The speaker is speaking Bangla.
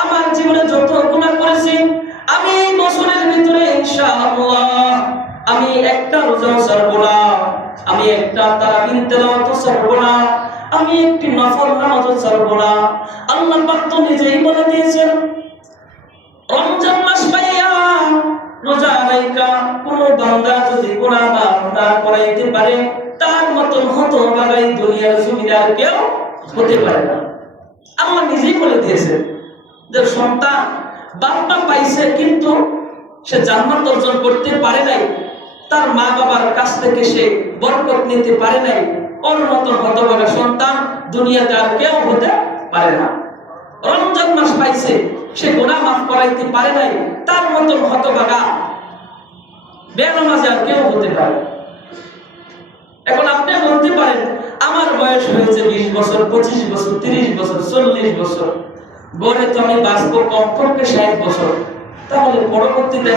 আমার জীবনে যত গুনাহ করেছি আমি এই বছরের ভিতরে ইনশাআল্লাহ আমি একটা রোজা ছাড়ব না, আমি একটা তারাবির তেলাওয়াত ছাড়ব না, আমি একটি নফল নামাজ ছাড়ব না। আল্লাহ পাক তো নিজেই বলে দিয়েছেন, রমজান মাস পাইয়া রোজা রাইখা কোন বান্দা যদি গুনাহ মাফ না করাইতে পারে তার মতন হতভাগা এই দুনিয়ার জমিনে আর কেউ হতে পারে না। আল্লাহ নিজেই বলে দিয়েছেন যে সন্তান বাবা পাইছে কিন্তু সে জান্নাত অর্জন করতে পারে নাই, তার মা বাবার কাছ থেকে সে বরকত নিতে পারে নাই, ওর মতন হতভাগা সন্তান দুনিয়াতে আর কেউ হতে পারে না। রমজান মাস পাইছে সে গুনাহ মাফ করাইতে পারে নাই, তার মতন হতভাগা বেনামাজি আর কেউ হতে পারে। এখন আপনি বলতে পারেন আমার বয়স হয়েছে 20 বছর, 25 বছর, 30 বছর, 40 বছর, গড়ে তো আমি বাঁচবো কমপক্ষে 60 বছর, তাহলে পরবর্তীতে